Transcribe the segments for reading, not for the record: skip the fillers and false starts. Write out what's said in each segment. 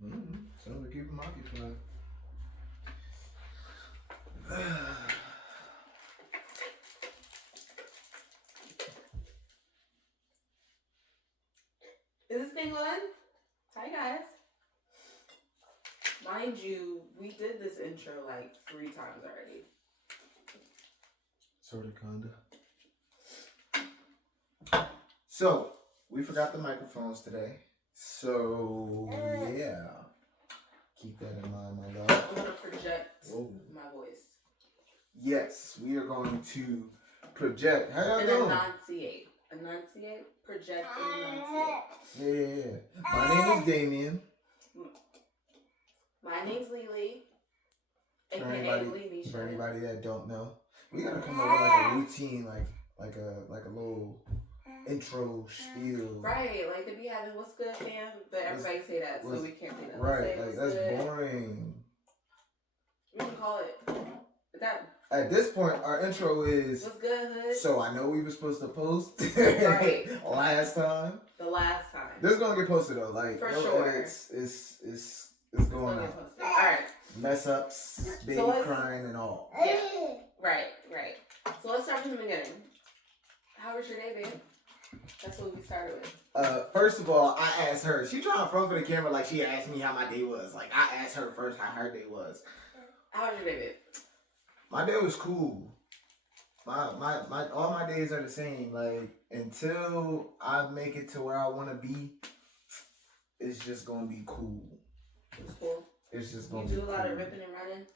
So we keep them occupied. Is this thing on? Hi guys. Mind you, we did this intro like 3 times already. Sorta, kinda. So, we forgot the microphones today. So, yeah. Keep that in mind, my love. I'm going to project my voice. Yes, we are going to project. How y'all doing? Enunciate. Enunciate. Project and enunciate. Yeah. My name is Damien. My name's Lily. For anybody that don't know, we gotta come up with like a routine, like a little intro spiel. Right, like to be having "What's good, fam?" But everybody say that, so we can't say that. Right, like that's good. Boring. We can call it that. At this point, our intro is "What's good, hood?" So I know we were supposed to post right last time. The last time. This is gonna get posted though, like for sure. It's going out. All right. Mess ups, baby crying, and all. Yeah. Right. So let's start from the beginning. How was your day, babe? That's what we started with. First of all, I asked her. She trying to front for the camera like she asked me how my day was. Like I asked her first how her day was. How was your day, babe? My day was cool. My all my days are the same. Like until I make it to where I want to be, it's just gonna be cool. It's cool. It's just gonna. You do a lot of ripping and running.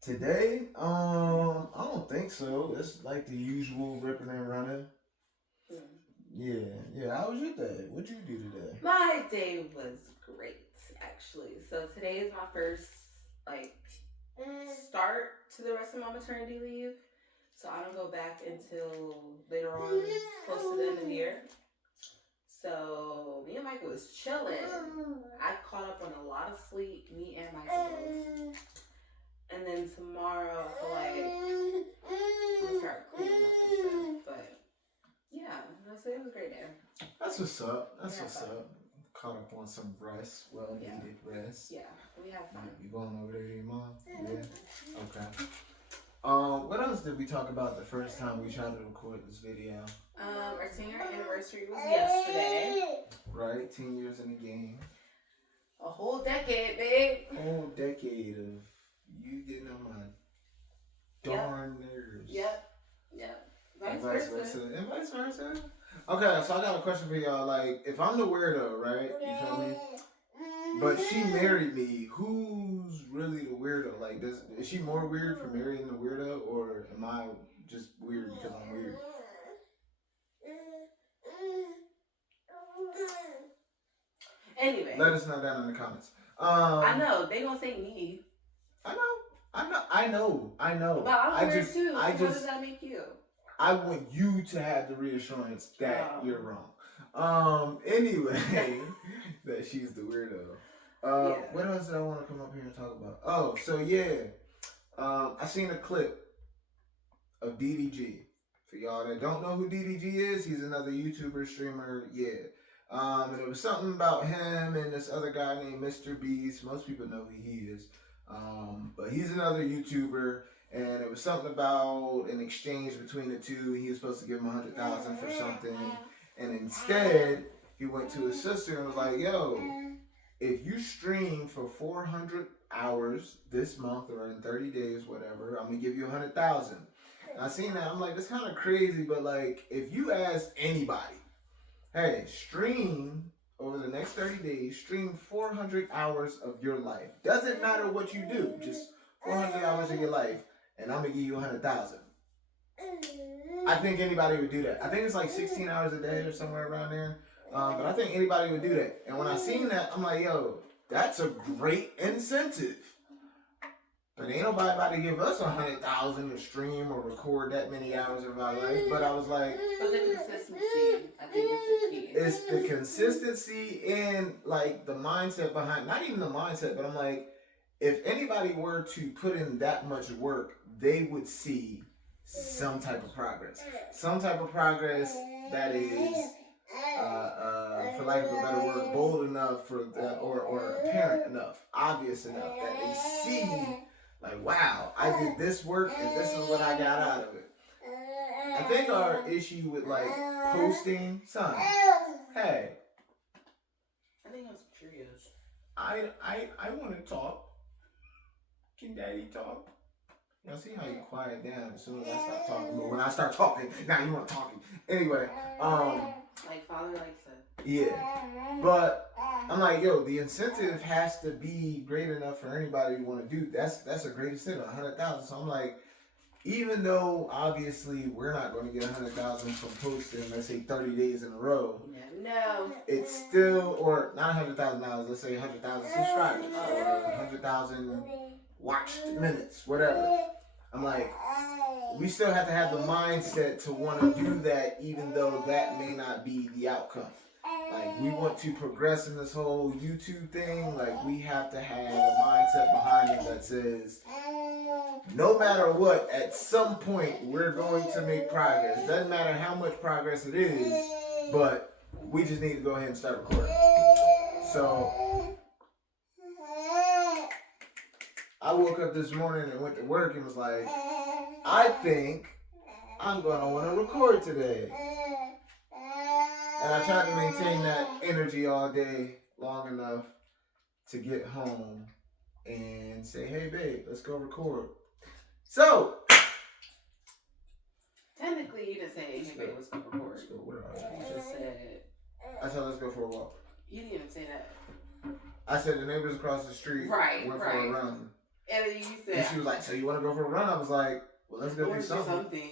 Today, I don't think so. It's like the usual ripping and running. Yeah. How was your day? What'd you do today? My day was great, actually. So today is my first start to the rest of my maternity leave. So I don't go back until later on, close to the end of the year. So me and Michael was chilling. I caught up on a lot of sleep, me and Michael both. And then tomorrow I feel like I'm gonna start cleaning up and stuff. But yeah, it was a great day. That's what's up. Caught up on some rest, needed rest. Yeah, we have fun. You going over there to your mom? Yeah. Okay. What else did we talk about the first time we tried to record this video? Our 10-year anniversary was yesterday. Right, 10 years in the game. A whole decade, babe. A whole decade of you getting on my darn nerves. Yep. And vice versa. Okay, so I got a question for y'all. Like, if I'm the weirdo, right? You feel me? But she married me. Who's really the weirdo? Like, is she more weird for marrying the weirdo, or am I just weird because I'm weird? Anyway, let us know down in the comments. I know they gonna say me. I know. But I'm weird too. So what does that make you? I want you to have the reassurance that you're wrong. Anyway, that she's the weirdo. What else did I want to come up here and talk about? Oh, so yeah. I seen a clip of DDG. For y'all that don't know who DDG is, he's another YouTuber, streamer, and it was something about him and this other guy named Mr. Beast. Most people know who he is. But he's another YouTuber, and it was something about an exchange between the two. He was supposed to give him $100,000 for something, and instead he went to his sister and was like, "Yo, if you stream for 400 hours this month or in 30 days, whatever, I'm gonna give you $100,000." And I seen that, I'm like, that's kind of crazy, but like, if you ask anybody, hey, stream over the next 30 days, stream 400 hours of your life. Doesn't matter what you do, just 400 hours of your life, and I'm gonna give you $100,000. I think anybody would do that. I think it's like 16 hours a day or somewhere around there. But I think anybody would do that. And when I seen that, I'm like, yo, that's a great incentive. But ain't nobody about to give us $100,000 to stream or record that many hours of our life. But I was like, but the consistency, I think it's the key. It's the consistency and like the mindset behind, not even the mindset, but I'm like, if anybody were to put in that much work, they would see some type of progress. Some type of progress that is for lack of a better word, bold enough for the, or apparent enough, obvious enough that they see, like, wow, I did this work and this is what I got out of it. I think our issue with like posting, son, hey, I think that's Cheerios. I want to talk. Can Daddy talk? Now see how you quiet down as soon as I start talking. But when I start talking, now you want talking. Anyway, like father likes it. Yeah, but I'm like, yo, the incentive has to be great enough for anybody to want to do. That's a great incentive, 100,000. So I'm like, even though obviously we're not going to get 100,000 from posting, let's say 30 days in a row. No. It's still, or not $100,000. Let's say 100,000 subscribers or 100,000 watched minutes, whatever. I'm like, we still have to have the mindset to want to do that, even though that may not be the outcome. Like, we want to progress in this whole YouTube thing. Like, we have to have a mindset behind it that says, no matter what, at some point, we're going to make progress. Doesn't matter how much progress it is, but we just need to go ahead and start recording. So, I woke up this morning and went to work and was like, I think I'm going to want to record today. And I tried to maintain that energy all day long enough to get home and say, hey, babe, let's go record. So, technically, you didn't say, hey, babe, let's go record. Let's go. Where are you? You just said. I said, let's go for a walk. You didn't even say that. I said, the neighbors across the street went for a run. And then you said. And she was like, so you want to go for a run? I was like, well, let's go do something.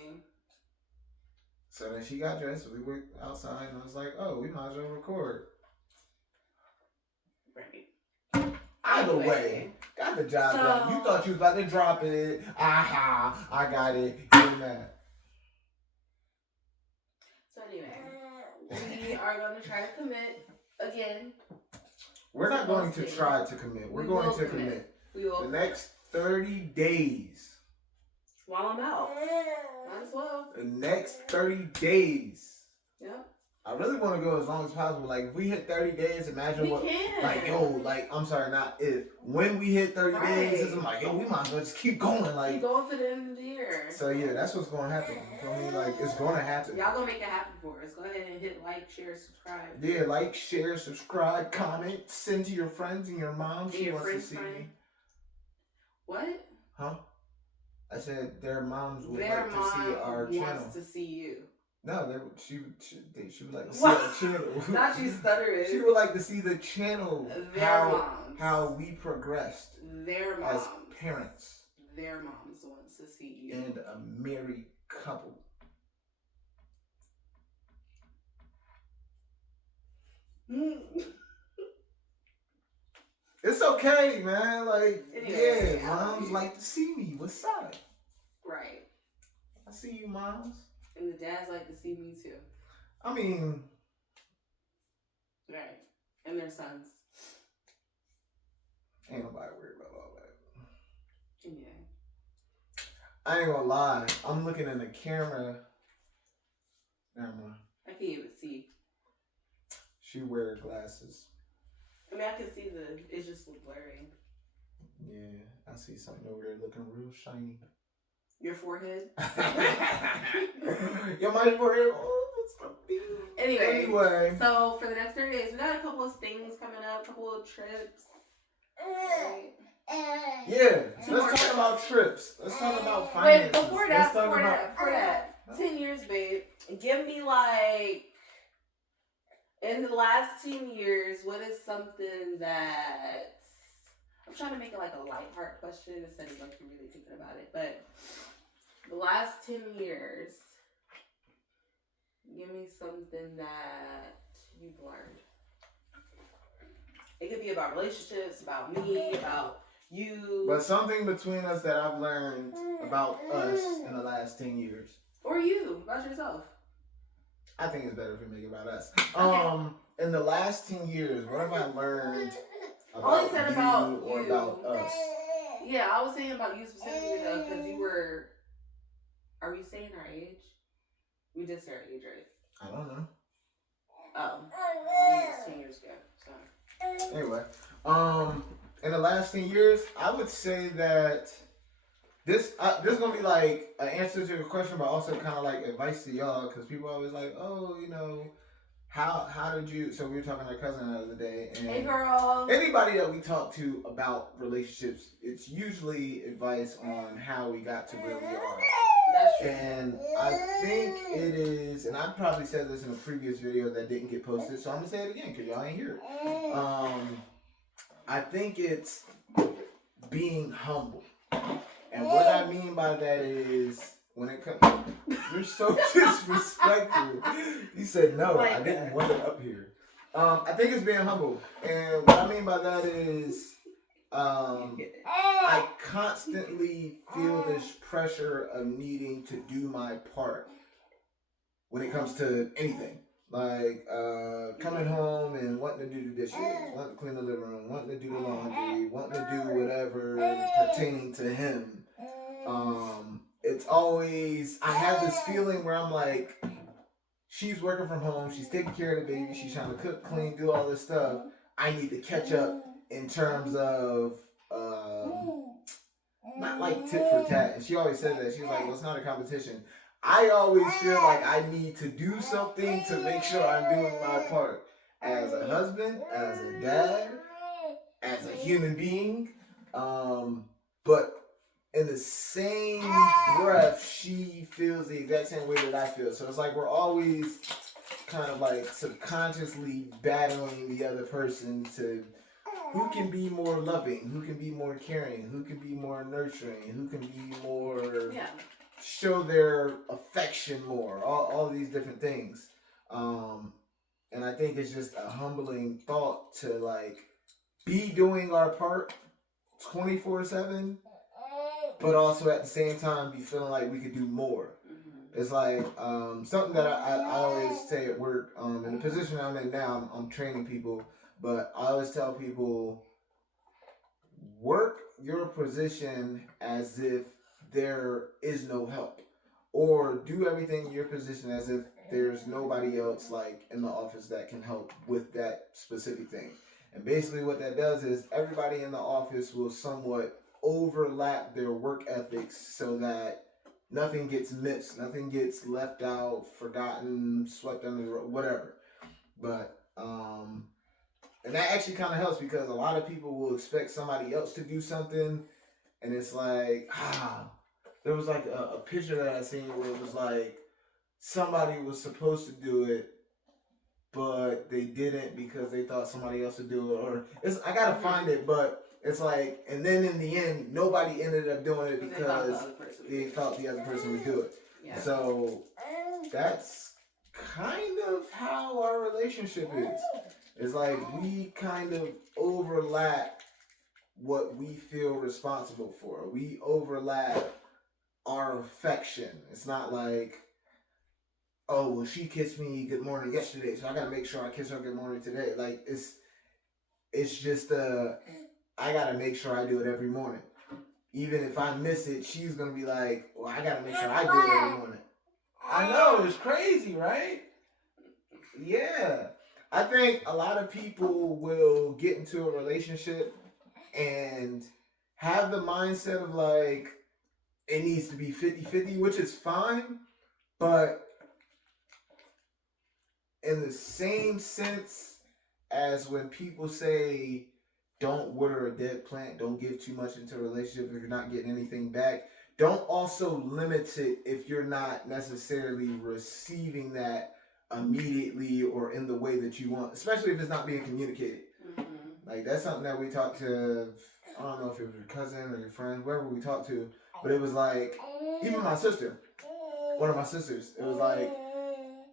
So then she got dressed, we went outside, and I was like, oh, we might as well record. Right. Either way, got the job done. You thought you was about to drop it. Aha, I got it. You're mad. So anyway, we are going to try to commit again. We're not going to try to commit. We're going to commit. We will. The next 30 days. While I'm out. Might as well. The next 30 days. Yep. I really want to go as long as possible. Like, if we hit 30 days, imagine we can. Like, yo, like, I'm sorry, not if. When we hit 30 days, I'm like, yo, we might as well just keep going. Like, keep going to the end of the year. So, yeah, that's what's going to happen. You feel me? Like, it's going to happen. Y'all going to make it happen for us. Go ahead and hit like, share, subscribe. Yeah, like, share, subscribe, comment, send to your friends and your mom. She wants to see me. What? Huh? I said their moms would like to see our channel. Wants to see you. No, she would like to see our channel. Not you stuttering. She would like to see the channel. Their moms. How we progressed. Their moms. As parents. Their moms wants to see you. And a married couple. It's okay, man. Like, anyway, yeah, moms like to see me. What's up? Right. I see you, moms. And the dads like to see me too. I mean. Right. And their sons. Ain't nobody worried about all that. Yeah. I ain't gonna lie. I'm looking in the camera. Never mind. I can't even see. She wears glasses. I mean, I can see it's just blurry. Yeah, I see something over there looking real shiny. Your forehead? Yo, my forehead. Oh, it's my beard. Anyway. So, for the next 30 days, we got a couple of things coming up, a couple of trips. Right? Yeah, let's talk about trips. Let's talk about finances. Wait, before that, 10 years, babe. Give me like, in the last 10 years, what is something that, I'm trying to make it like a lighthearted question instead of like you really thinking about it, but the last 10 years, give me something that you've learned. It could be about relationships, about me, about you. But something between us that I've learned about us in the last 10 years. Or you, about yourself. I think it's better if we make it about us. Okay. In the last 10 years, what have I learned about you or about us? Yeah, I was saying about you specifically though, because you were, are we saying our age? We did say our age, right? I don't know. Oh, it's 10 years ago. So. Anyway, in the last 10 years, I would say that this is gonna be like an answer to your question, but also kind of like advice to y'all, because people are always like, oh, you know, how did you? So we were talking to our cousin the other day, and hey girl. Anybody that we talk to about relationships, it's usually advice on how we got to where we are. That's true. And I think it is, and I probably said this in a previous video that didn't get posted, so I'm gonna say it again because y'all ain't hear it. I think it's being humble. And what I mean by that is, when it comes, you're so disrespectful. You said no, I didn't want it up here. I think it's being humble. And what I mean by that is, I constantly feel this pressure of needing to do my part when it comes to anything. Like coming home and wanting to do the dishes, wanting to clean the living room, wanting to do the laundry, wanting to do whatever pertaining to him. It's always, I have this feeling where I'm like, she's working from home, she's taking care of the baby, she's trying to cook, clean, do all this stuff. I need to catch up in terms of, not like tit for tat. And she always says that. She's like, well, it's not a competition. I always feel like I need to do something to make sure I'm doing my part. As a husband, as a dad, as a human being. But in the same breath, she feels the exact same way that I feel. So it's like we're always kind of like subconsciously battling the other person to who can be more loving, who can be more caring, who can be more nurturing, who can be more show their affection more, all these different things. And I think it's just a humbling thought to like be doing our part 24/7, but also at the same time be feeling like we could do more. It's like something that I always say at work, in the position I'm in now, I'm training people, but I always tell people, work your position as if there is no help, or do everything in your position as if there's nobody else like in the office that can help with that specific thing. And basically what that does is everybody in the office will somewhat overlap their work ethics so that nothing gets missed, nothing gets left out, forgotten, swept under the rug, whatever. But and that actually kind of helps, because a lot of people will expect somebody else to do something, and it's like, there was like a picture that I seen where it was like somebody was supposed to do it, but they didn't because they thought somebody else would do it. Or I gotta find it, but it's like, and then in the end, nobody ended up doing it because they thought the other person would do it. Yeah. So that's kind of how our relationship is. It's like we kind of overlap what we feel responsible for. We overlap our affection. It's not like, oh, well, she kissed me good morning yesterday, so I gotta make sure I kiss her good morning today. Like, it's just I gotta make sure I do it every morning. Even if I miss it, she's gonna be like, well, I gotta make sure I do it every morning. I know, it's crazy, right? Yeah. I think a lot of people will get into a relationship and have the mindset of like, it needs to be 50-50, which is fine, but in the same sense as when people say, don't water a dead plant, don't give too much into a relationship if you're not getting anything back, don't also limit it if you're not necessarily receiving that immediately or in the way that you want, especially if it's not being communicated. Like, that's something that we talked to, I don't know if it was your cousin or your friend, whoever we talked to, but it was like, even my sister, one of my sisters, it was like,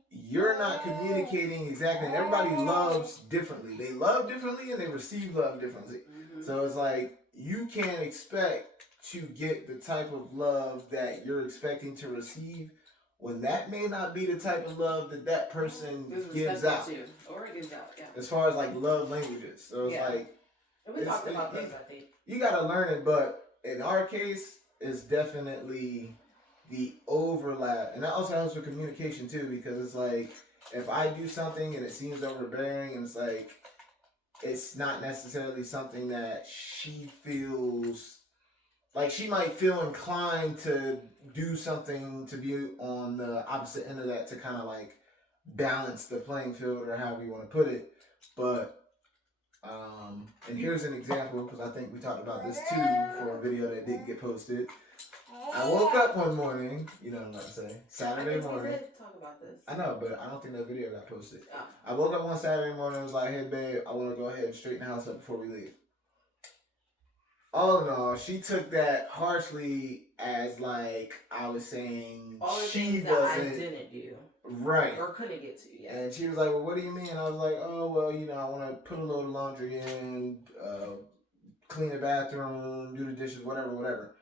you're not communicating exactly, and everybody loves differently. They love differently and they receive love differently. So it's like, you can't expect to get the type of love that you're expecting to receive when that may not be the type of love that person gives out. Or it gives out, yeah. As far as like love languages. So it's like, and we talked about this, I think. You gotta learn it, but in our case, it's definitely the overlap. And that also helps with communication too, because it's like, if I do something and it seems overbearing and it's like, it's not necessarily something that she feels like she might feel inclined to do something to be on the opposite end of that to kind of like balance the playing field or however you want to put it. But and here's an example, because I think we talked about this too for a video that didn't get posted. I woke up one morning, you know what I'm about to say, Saturday morning. We did talk about this. I know, but I don't think that video got posted. Oh. I woke up one Saturday morning and was like, hey babe, I want to go ahead and straighten the house up before we leave. All in all, she took that harshly as like I was saying all the she things that I didn't do. Right. Or couldn't get to, yeah. And she was like, well, what do you mean? I was like, oh, well, you know, I want to put a load of laundry in, clean the bathroom, do the dishes, whatever.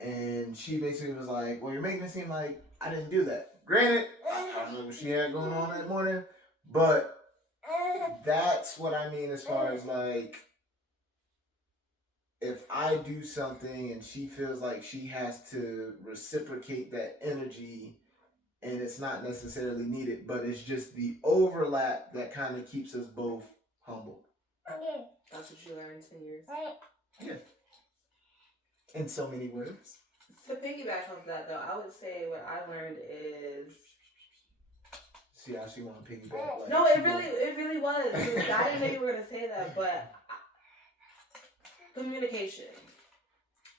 And she basically was like, well, you're making it seem like I didn't do that. Granted, I don't know what she had going on that morning, but that's what I mean as far as like, if I do something and she feels like she has to reciprocate that energy and it's not necessarily needed, but it's just the overlap that kind of keeps us both humble. That's what you learned in 10 years. Yeah. In so many words. To piggyback off that, though, I would say what I learned is... See how she want to piggyback? Like, no, it really was. I didn't know you were going to say that, but... communication.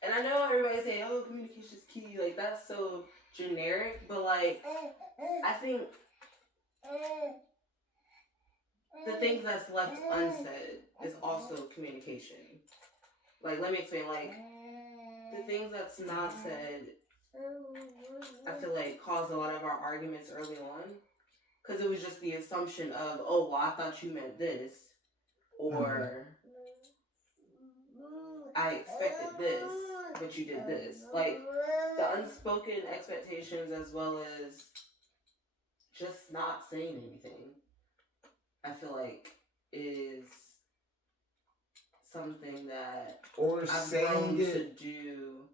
And I know everybody say, oh, communication is key. Like, that's so generic, but like, I think the things that's left unsaid is also communication. Like, let me explain. Like, the things that's not said, I feel like caused a lot of our arguments early on, because it was just the assumption of, oh, well, I thought you meant this, or I expected this, but you did this. Like, the unspoken expectations as well as just not saying anything, I feel like is something that I've grown to do.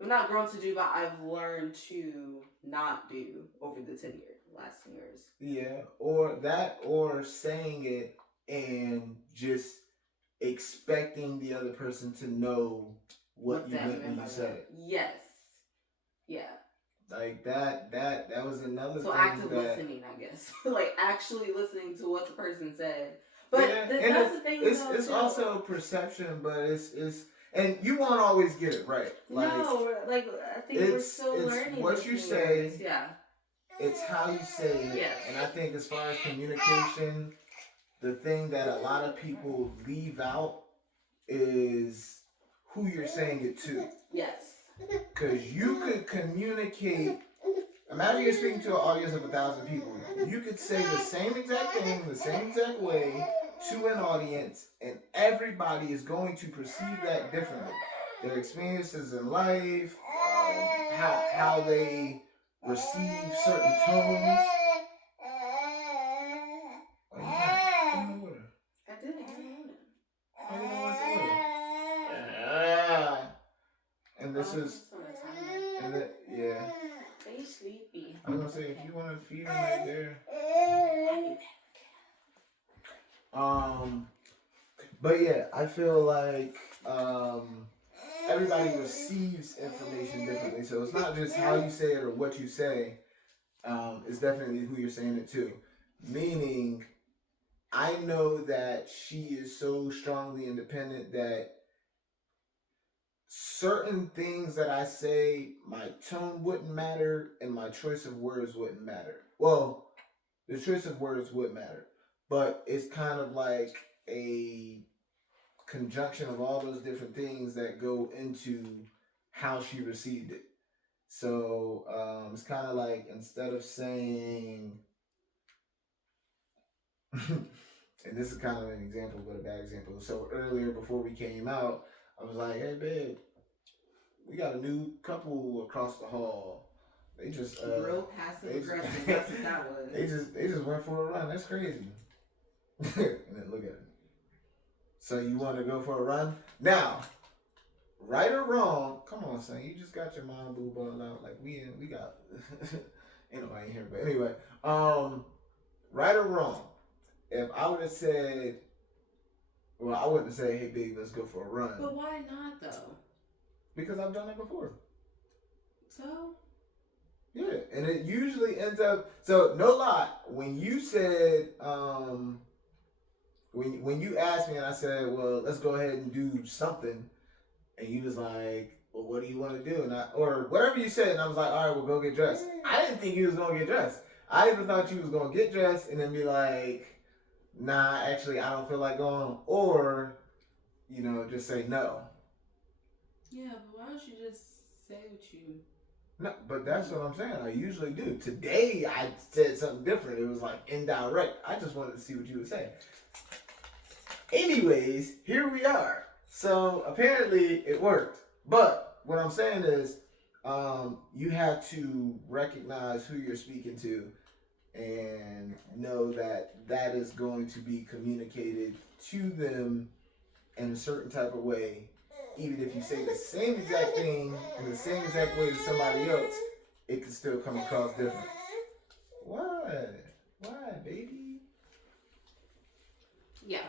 Well, not grown to do, but I've learned to not do over the last 10 years. Yeah, or saying it and just expecting the other person to know what you meant when you said it. Yes. Yeah. Like that was another so thing. So active listening, I guess. Like actually listening to what the person said. But yeah, that's the thing. It's also perception, but it's and you won't always get it right. Like, no, like I think we're still learning. What you say. Yeah. It's how you say it. Yes. And I think as far as communication, the thing that a lot of people leave out is who you're saying it to. Yes. Because you could communicate. Imagine you're speaking to an audience of 1,000 people. You could say the same exact thing, the same exact way to an audience, and everybody is going to perceive that differently. Their experiences in life, how they receive certain tones. And this is, and that, yeah. They sleepy. I was gonna say, if you want to feed them right there. But yeah, I feel like everybody receives information differently. So it's not just how you say it or what you say. It's definitely who you're saying it to. Meaning, I know that she is so strongly independent that certain things that I say, my tone wouldn't matter and my choice of words wouldn't matter. Well, the choice of words would matter, but it's kind of like a conjunction of all those different things that go into how she received it. So it's kind of like, instead of saying, and this is kind of an example, but a bad example. So earlier, before we came out, I was like, hey, babe, we got a new couple across the hall. They just real passive aggressive. That's what that was. They just went for a run. That's crazy. And then look at it. So you want to go for a run? Now, right or wrong, come on, son. You just got your mom boo ball out. Like we got ain't nobody in here, but anyway, right or wrong, if I would have said, well, I wouldn't say, hey, babe, let's go for a run. But why not, though? Because I've done it before. So? Yeah, and it usually ends up, so no lie, when you said, when you asked me and I said, well, let's go ahead and do something, and you was like, well, what do you want to do? And or whatever you said, and I was like, all right, we'll go get dressed. I didn't think you was going to get dressed. I even thought you was going to get dressed and then be like, nah, actually, I don't feel like going, or, you know, just say no. Yeah, but why don't you just say what you... No, but that's what I'm saying. I usually do. Today, I said something different. It was like indirect. I just wanted to see what you would say. Anyways, here we are. So apparently it worked. But what I'm saying is, you have to recognize who you're speaking to and know that that is going to be communicated to them in a certain type of way. Even if you say the same exact thing in the same exact way to somebody else, it can still come across different. What? Why, baby? Yeah.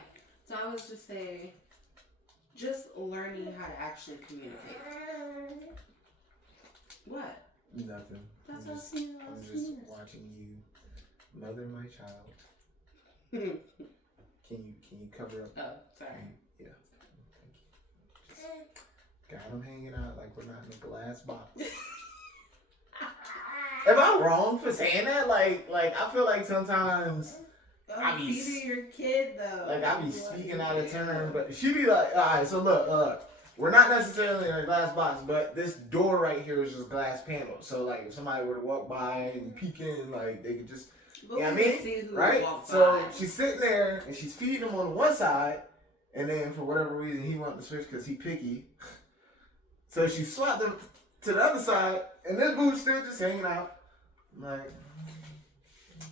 So I was just saying, just learning how to actually communicate. What? Nothing. That's I'm just watching you mother my child. Can you cover up? Oh, sorry. Yeah. Thank you. Got them hanging out like we're not in a glass box. Am I wrong for saying that? Like I feel like sometimes I be feeding your kid though. Like I be speaking out of turn, but she be like, all right. So look, we're not necessarily in a glass box, but this door right here is just glass panel. So like if somebody were to walk by and peek in, like they could just, you know what I mean? Right? So she's sitting there and she's feeding him on one side, and then for whatever reason he wanted to switch because he picky. So she swapped him to the other side, and this boo's still just hanging out. I'm like,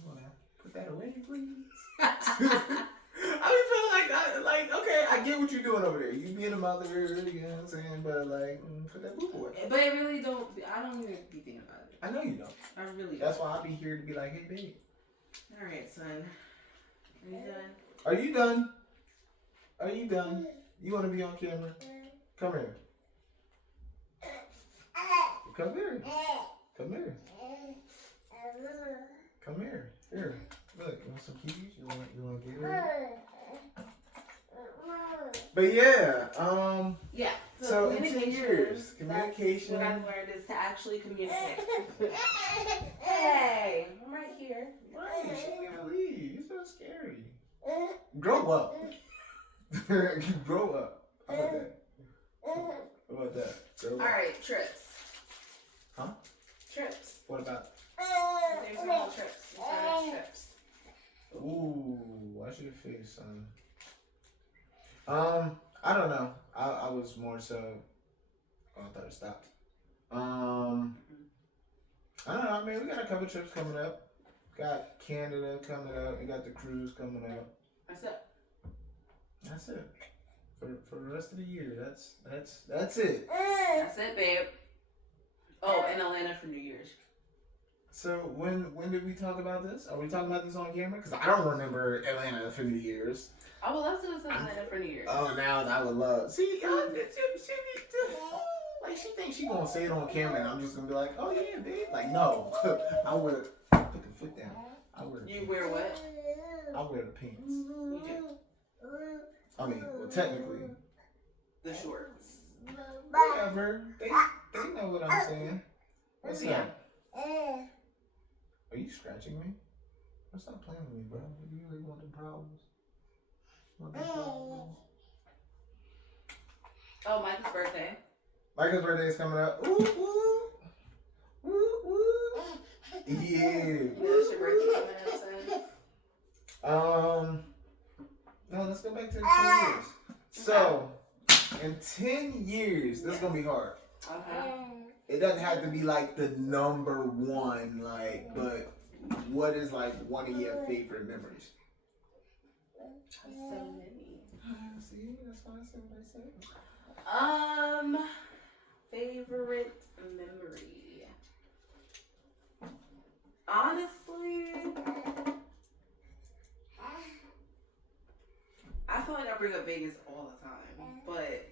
whatever. Put that away, please. I be feeling like, okay, I get what you're doing over there. You being a mother, you know what I'm saying? But like, put that boo away. But I really don't. I don't even be thinking about it. I know you don't. I really. That's why I be here to be like, hey, babe. All right, son. Are you done? Are you done? Are you done? You want to be on camera? Come here. Come here. Come here. Come here. Here. Look, you want some keys? You want to get rid? But yeah, yeah. So in 10 years, communication. What I've learned is to actually communicate. Hey, I'm right here. Right, she ain't gonna leave. You're so scary. Grow up. Grow up. How about that? How about that? All right, trips. Huh? Trips. What about? There's no trips. Trips. Ooh, watch your face, son. I don't know. I was more so. Oh, I thought it stopped. I don't know. I mean, we got a couple trips coming up. Got Canada coming up. We got the cruise coming up. That's it. That's it. For the rest of the year. That's it. That's it, babe. Oh, and Atlanta for New Year's. So when did we talk about this? Are we talking about this on camera? Because I don't remember Atlanta for New Year's. I would love to go to Atlanta for New Year's. Oh, now I would love. See, like she thinks she gonna say it on camera, and I'm just gonna be like, oh yeah, babe. Like no, I wear put the foot down. I wear. You wear what? I wear the pants. You do. I mean, well, technically. The shorts. Whatever. They know what I'm saying. What's up? Are you scratching me? Stop playing with me, bro. You really want the problems? Oh, Micah's birthday. Micah's birthday is coming up. Ooh, woo. Woo, woo. Yeah. When's your birthday coming up, son? No, let's go back to the 10 years. So, in 10 years, this is going to be hard. It doesn't have to be like the number one, like, but what is like one of your favorite memories? So many. See, that's why I said what I said. Favorite memory. Honestly, feel like I bring up Vegas all the time, but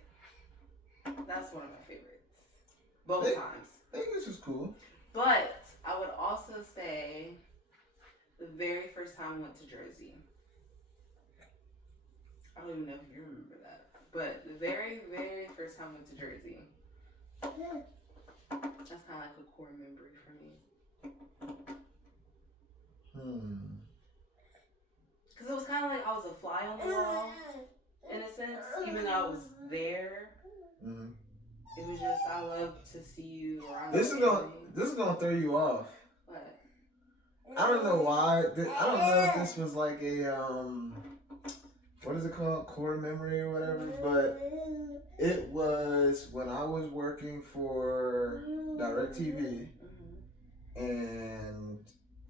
that's one of my favorites. Both times. Vegas is cool. But I would also say the very first time I went to Jersey. I don't even know if you remember that. But the very, very first time I went to Jersey. That's kind of like a core memory for me. Because it was kind of like I was a fly on the wall, in a sense. Even though I was there, it was just, I love to see you around. This is gonna throw you off. What? I don't know why. I don't know if this was like a what is it called, core memory or whatever, but it was when I was working for DirecTV, and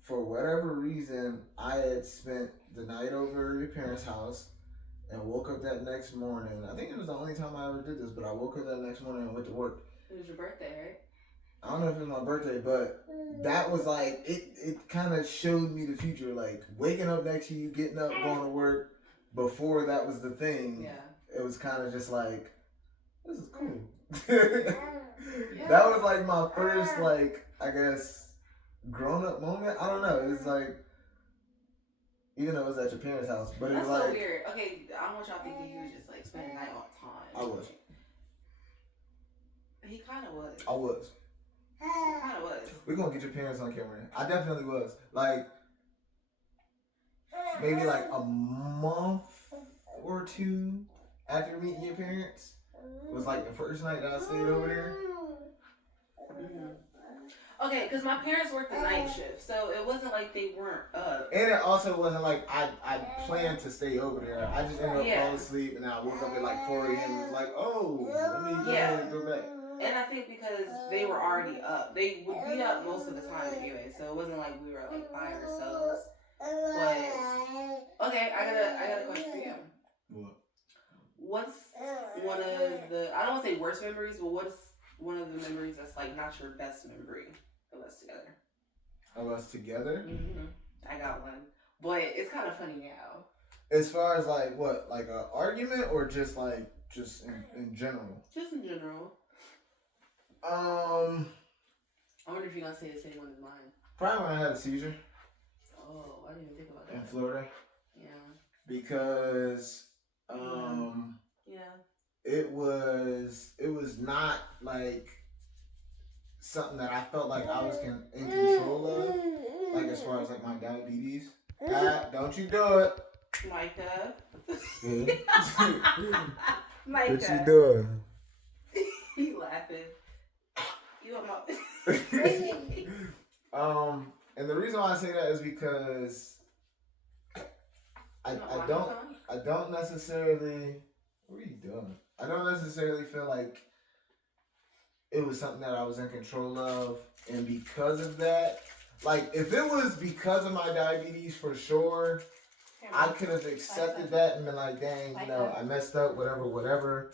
for whatever reason, I had spent the night over at your parents' house and woke up that next morning. I think it was the only time I ever did this, but I woke up that next morning and went to work. It was your birthday, right? I don't know if it was my birthday, but that was like, it kind of showed me the future. Like, waking up next to you, getting up, going to work, before that was the thing, it was kind of just like, this is cool. That was like my first, like, I guess, grown-up moment. I don't know. It was like, even though it was at your parents' house, but it was like... That's so weird. Okay, I don't want y'all thinking he was just like spending the night all the time. I was. He kind of was. I was. He kind of was. We're going to get your parents on camera. I definitely was. Like, maybe like a month or two after meeting your parents was like the first night that I stayed over there. Okay, because my parents worked the night shift, so it wasn't like they weren't up. And it also wasn't like I planned to stay over there. I just ended up falling asleep, and I woke up at like 4 a.m. and was like, oh, let me go ahead and go back. And I think because they were already up. They would be up most of the time anyway, so it wasn't like we were like by ourselves. But, okay, I got a question for you. What? What's one of the, I don't want to say worst memories, but what's one of the memories that's like not your best memory of us together? Of us together? I got one. But it's kind of funny now. As far as like what? Like an argument or just like, just in general? Just in general. I wonder if you're going to say the same one as mine. Probably when I had a seizure. Oh, I didn't even think about that. In Florida. Yeah. Because, it was not like something that I felt like I was in control of. Like as far as like my diabetes. Don't you do it. Micah. Micah. What you doing? He laughing. You and the reason why I say that is because I don't necessarily, what are you doing? I don't necessarily feel like it was something that I was in control of, and because of that, like if it was because of my diabetes for sure, I could have accepted that and been like, dang, you know, I messed up, whatever.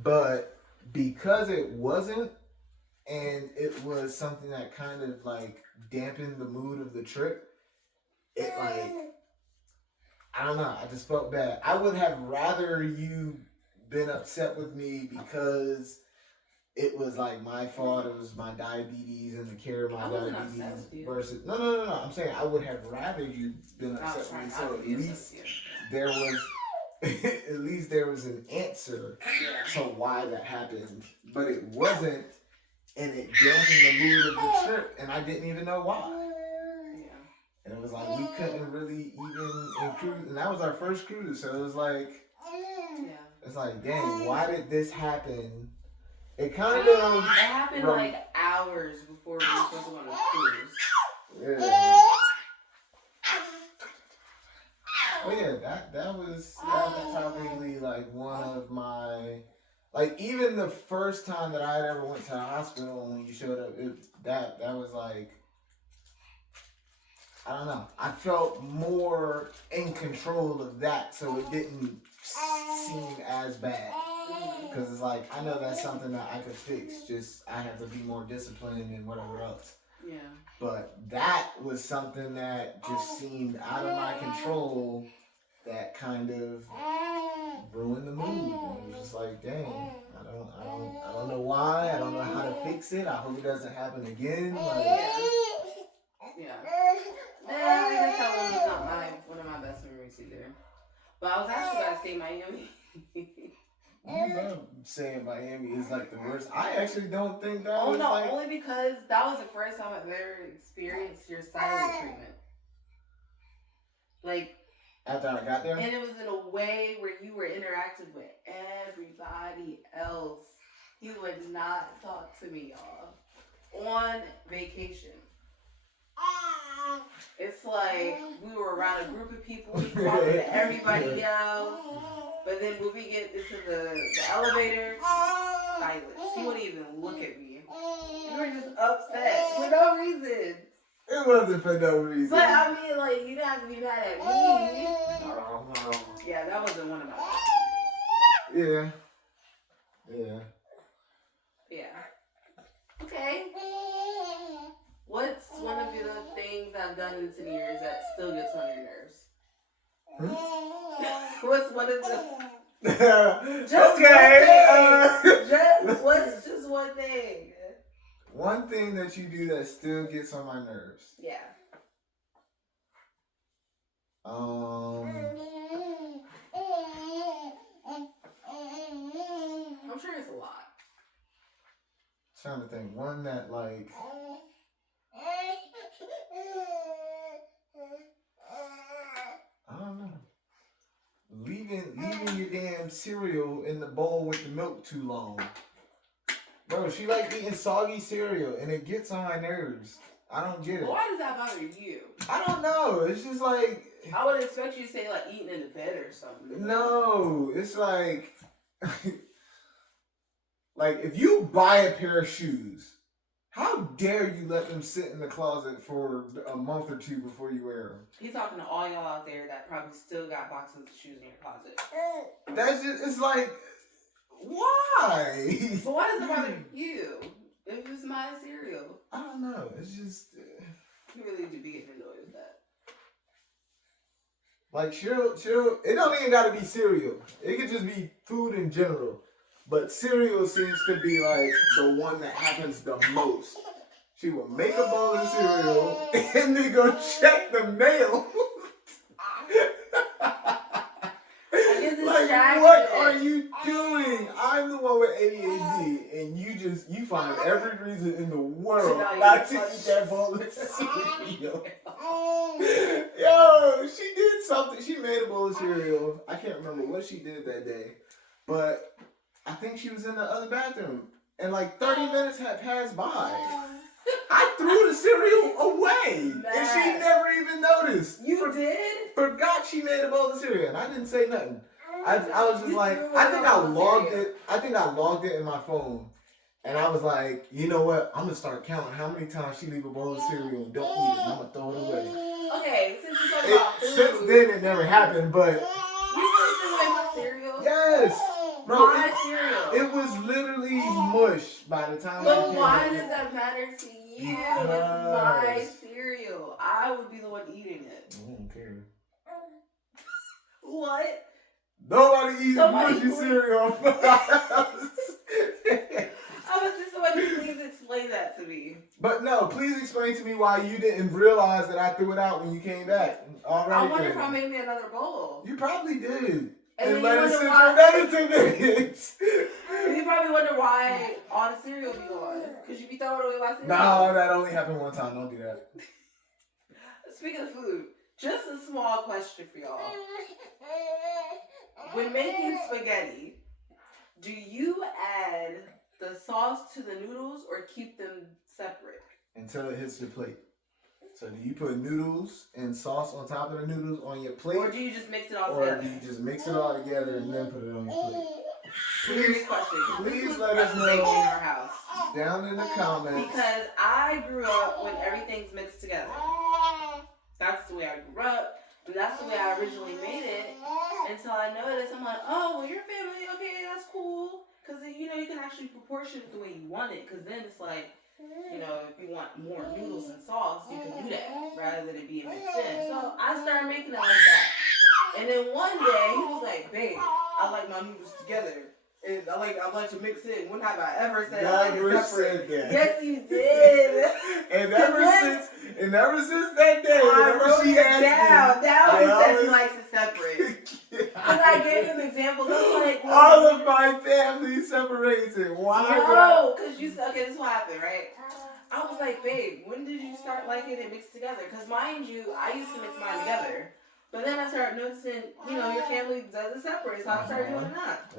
But because it wasn't, and it was something that kind of like dampened the mood of the trip, it like, I don't know, I just felt bad. I would have rather you been upset with me because it was like my fault, it was my diabetes and the care of my diabetes versus, no, I'm saying I would have rather you been upset with me, so at least there was at least there was an answer to why that happened, but it wasn't. And it dampened the mood of the trip, and I didn't even know why. And it was like, we couldn't really even cruise, and that was our first cruise, so it was like, it's like, dang, why did this happen? It kind of... It happened like hours before we were supposed to go on a cruise. Yeah. Well, yeah, that was probably like one of my... Like, even the first time that I had ever went to the hospital when you showed up, that was like, I don't know. I felt more in control of that, so it didn't seem as bad. Because it's like, I know that's something that I could fix, just I have to be more disciplined and whatever else. Yeah. But that was something that just seemed out of my control, that kind of ruined the mood. And it was just like, dang, I don't know why. I don't know how to fix it. I hope it doesn't happen again. Like, yeah. I think that's not one of my best memories either. But I was actually gonna say Miami. I love saying Miami is like the worst. I actually don't think that. Oh no, only because that was the first time I've ever experienced your silent treatment. Like after I got there, and it was in a way where you were interacting with everybody else. You would not talk to me, y'all, on vacation. It's like we were around a group of people, we talking to everybody else, but then when we get into the elevator, silence. He wouldn't even look at me. You were just upset for no reason. It wasn't for no reason. But I mean, like, you didn't have to be mad at me. Yeah, that wasn't one of my best memories. Yeah. Okay. What's one of the things I've done in 10 years that still gets on your nerves? What's one of the... Just okay. What's just one thing? One thing that you do that still gets on my nerves. Yeah. I'm sure it's a lot. Trying to think. One that like... I don't know. Leaving your damn cereal in the bowl with the milk too long. Bro, she like eating soggy cereal and it gets on my nerves. I don't get it. Why does that bother you? I don't know. It's just like... I would expect you to say like eating in the bed or something. No, it's like... like if you buy a pair of shoes, how dare you let them sit in the closet for a month or two before you wear them? He's talking to all y'all out there that probably still got boxes of shoes in your closet. That's just, it's like, why? But why does it bother you? It's just my cereal. I don't know. It's just... You really do be getting annoyed with that. Like, she'll, it don't even gotta be cereal. It could just be food in general. But cereal seems to be like the one that happens the most. She will make a bowl of cereal and then go check the mail. Like, what are you doing? I'm the one with ADHD, and you find every reason in the world not to eat that bowl of cereal. Yo, she did something. She made a bowl of cereal. I can't remember what she did that day, but I think she was in the other bathroom, and like 30 minutes had passed by. I threw the cereal away, and she never even noticed. You did? Forgot she made a bowl of cereal, and I didn't say nothing. I was just like, I think I logged it in my phone, and I was like, you know what? I'm gonna start counting how many times she leave a bowl of cereal and don't eat it, and I'm gonna throw it away. Okay, since you're talking about food, since then it never happened, but you really threw away my cereal? Yes. Bro, my cereal. It was literally mush by the time. But why does that matter to you? It's my cereal. I would be the one eating it. I don't care. What? Nobody eats mushy cereal. I was just somebody please explain that to me. But no, please explain to me why you didn't realize that I threw it out when you came back. I wonder if I made me another bowl. You probably did. And let it sit for another 2 minutes. You probably wonder why all the cereal be gone. Because you be throwing away my cereal. No, that only happened one time. Don't do that. Speaking of food, just a small question for y'all. When making spaghetti, do you add the sauce to the noodles or keep them separate? Until it hits your plate. So do you put noodles and sauce on top of the noodles on your plate? Or do you just mix it all together? Or do you just mix it all together and then put it on your plate? Serious question. Please let us know in our house. Down in the comments. Because I grew up when everything's mixed together. That's the way I grew up. And that's the way I originally made it. Until I noticed, I'm like, oh, well, your family, okay, that's cool. Because, you know, you can actually proportion it the way you want it. Because then it's like, you know, if you want more noodles and sauce, you can do that rather than it being mixed in. So I started making it like that. And then one day, he was like, babe, I like my noodles together. And I like to mix it. When have I ever said Never separate? said that. Yes, you did. and ever since that day, whenever she asked me, now he says he likes it separate. Because I gave him examples. I was like, well, all of my family separates it. Why? No, because you said, okay, this is what happened, right? I was like, babe, when did you start liking it mixed together? Because mind you, I used to mix mine together. But then I started noticing, your family does it separate, so I started doing that.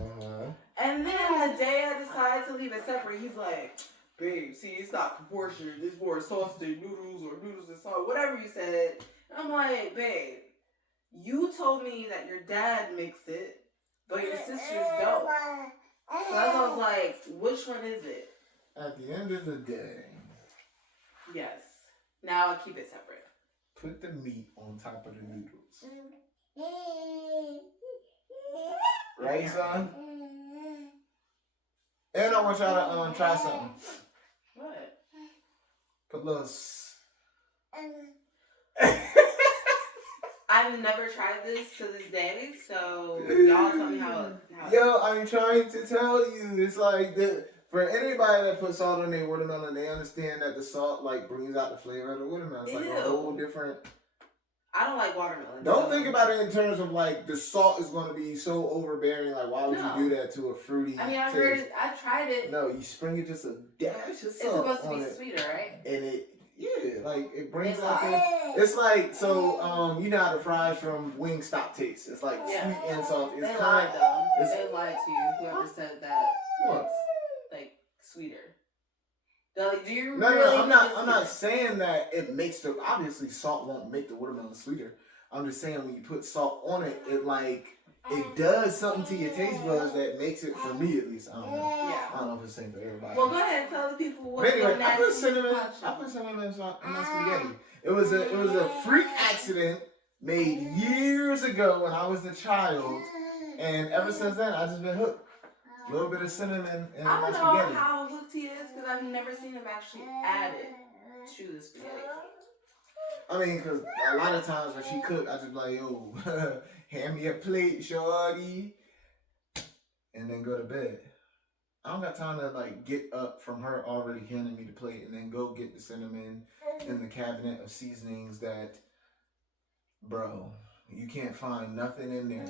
And then the day I decided to leave it separate, he's like, babe, see, it's not proportionate. There's more sauce than noodles or noodles and sauce, whatever you said. And I'm like, babe, you told me that your dad mixed it, but your sisters don't. So that's why I was like, which one is it? At the end of the day. Yes. Now I keep it separate. Put the meat on top of the noodles. Right, son? And I want y'all to try something. What? Put a little... I've never tried this to this day, so y'all tell me how Yo, I'm trying to tell you. It's like, for anybody that puts salt on their watermelon, they understand that the salt, like, brings out the flavor of the watermelon. It's like a whole different... I don't like watermelon. Don't think about it in terms of like the salt is going to be so overbearing. Like, why would you do that to a fruity? I mean, I tried it. No, you spring it just a dash of salt. It's supposed to be sweeter, right? And it brings out it's like, so, you know how the fries from Wingstop taste. It's like sweet and salty. They lied though. They lied to you, whoever said that. What? Like, sweeter. Do you No, really I'm not saying that it makes obviously salt won't make the watermelon sweeter. I'm just saying when you put salt on it, it does something to your taste buds that makes it, for me at least, I don't know. Yeah. I don't know if it's the same for everybody. Well, go ahead and tell the people what. But anyway, I put cinnamon in my spaghetti. It was a freak accident made years ago when I was a child, and ever since then I've just been hooked. A little bit of cinnamon in my spaghetti. I don't know how hooked he is because I've never seen him actually add it to the spaghetti. I mean, because a lot of times when she cook, I just be like, yo, hand me a plate, shorty, and then go to bed. I don't got time to like get up from her already handing me the plate and then go get the cinnamon in the cabinet of seasonings that, bro, you can't find nothing in there.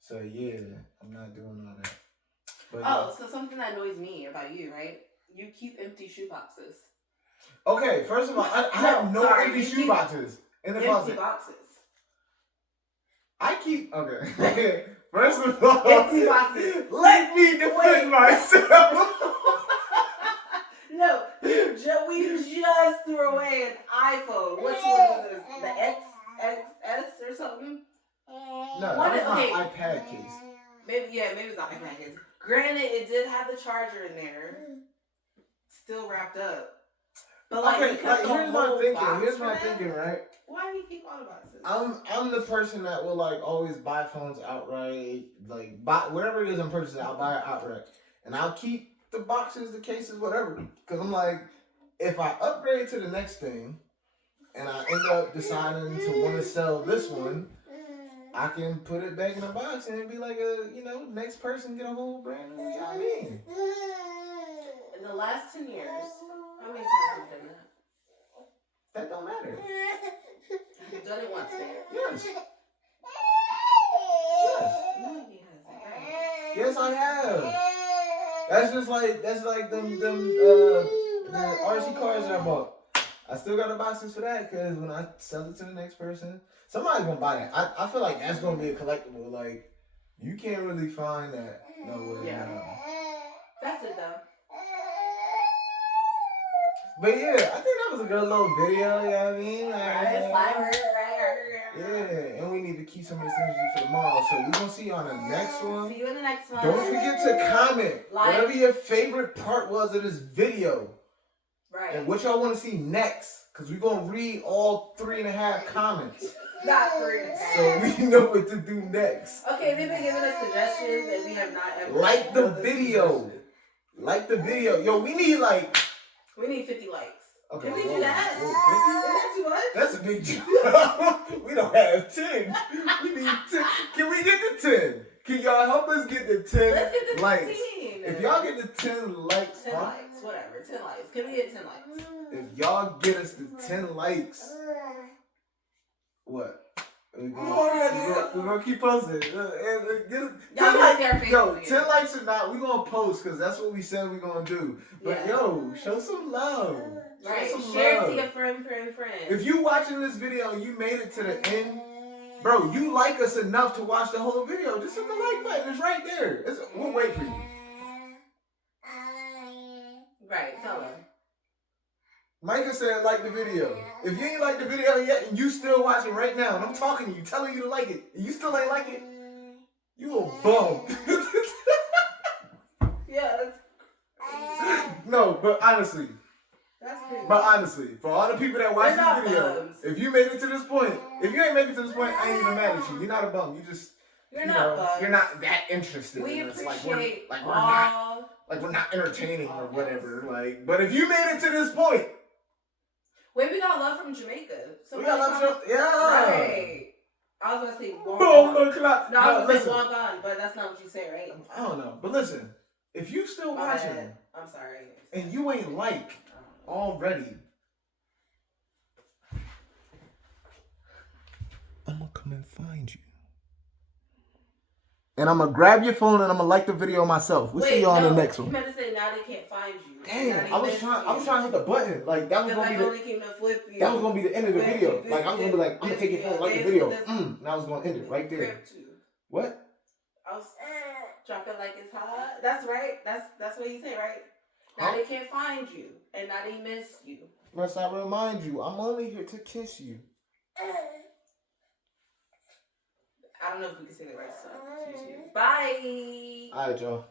So yeah, I'm not doing all that. But, so something that annoys me about you, right? You keep empty shoe boxes. Okay, first of all, I have no empty shoe boxes in the closet. Empty boxes. I keep, okay. First of all, empty boxes. Let me defend myself. No, we just threw away an iPhone. Which one was this? The XS or something? No, that was my iPad case. Maybe it's not iPad case. Granted, it did have the charger in there, still wrapped up. But like, here's my thinking, right? Why do you keep all the boxes? I'm the person that will like always buy phones outright, like buy whatever it is I'm purchasing, I'll buy it outright, and I'll keep the boxes, the cases, whatever, because I'm like, if I upgrade to the next thing, and I end up deciding to want to sell this one, I can put it back in the box and it'd be like next person get a whole brand new, you know what I mean? In the last 10 years, how many times have you done that? That don't matter. You've done it once, Dad. Yes. No, he hasn't. Right? Yes, I have. That's like them the RC cars that I bought. I still got the boxes for that because when I sell it to the next person, somebody's gonna buy that. I feel like that's gonna be a collectible. Like, you can't really find that nowhere. Yeah. No. That's it though. But yeah, I think that was a good little video, you know what I mean? Yeah, and we need to keep some of this energy for tomorrow. So we're gonna see you on the next one. See you in the next one. Don't forget to comment whatever your favorite part was of this video. Right. And what y'all want to see next. Because we're going to read all 3.5 comments. Not 3.5. So we know what to do next. Okay, they've been giving us suggestions and we have not ever... Like the video. Like the video. Yo, we need 50 likes. Okay, can we do that? 50? Is that too much? That's a big job. We don't have 10. We need 10. Can we get to 10? Can y'all help us get the 10 Let's get the likes? 15. If y'all get the 10 likes, 10 likes, whatever. 10 likes. Can we get 10 likes? If y'all get us the 10 likes, what? We're gonna keep posting. 10 likes or not, we're gonna post because that's what we said we're gonna do. But yo, show some love. Right. Show some Share love. it to your friend. If you watching this video and you made it to the end, bro, you like us enough to watch the whole video. Just hit the like button. It's right there. We'll wait for you. Right. Tell them. Micah said like the video. If you ain't like the video yet and you still watching right now, and I'm talking to you, telling you to like it, and you still ain't like it, you a bum. Yes. No, but honestly. That's crazy. But honestly, for all the people that watch this video, bums. if you made it to this point, if you ain't make it to this point, I ain't even mad at you. You're not a bum. You just you're not that interested. We in us. appreciate we're not entertaining or whatever. Like, but if you made it to this point. Wait, we got love from Jamaica. We got love from yeah. Right. I was gonna say walk on. No, I was gonna say walk on, but that's not what you say, right? I don't know. But listen, if you still watching, I'm sorry. And you ain't like already, I'm gonna come and find you. And I'm gonna grab your phone and I'm gonna like the video myself. We'll see you on the next one. You meant to say now they can't find you. Damn, I was trying to hit the button. Like that was gonna be that was gonna be the end of the video. Like I was gonna be like, I'm gonna take your phone, like the video. And I was gonna end it right there. What? I was drop it like it's hot. That's right. That's what you say, right? Now they can't find you, and now they miss you. Must I remind you? I'm only here to kiss you. I don't know if we can say the right stuff. Bye. All right, y'all.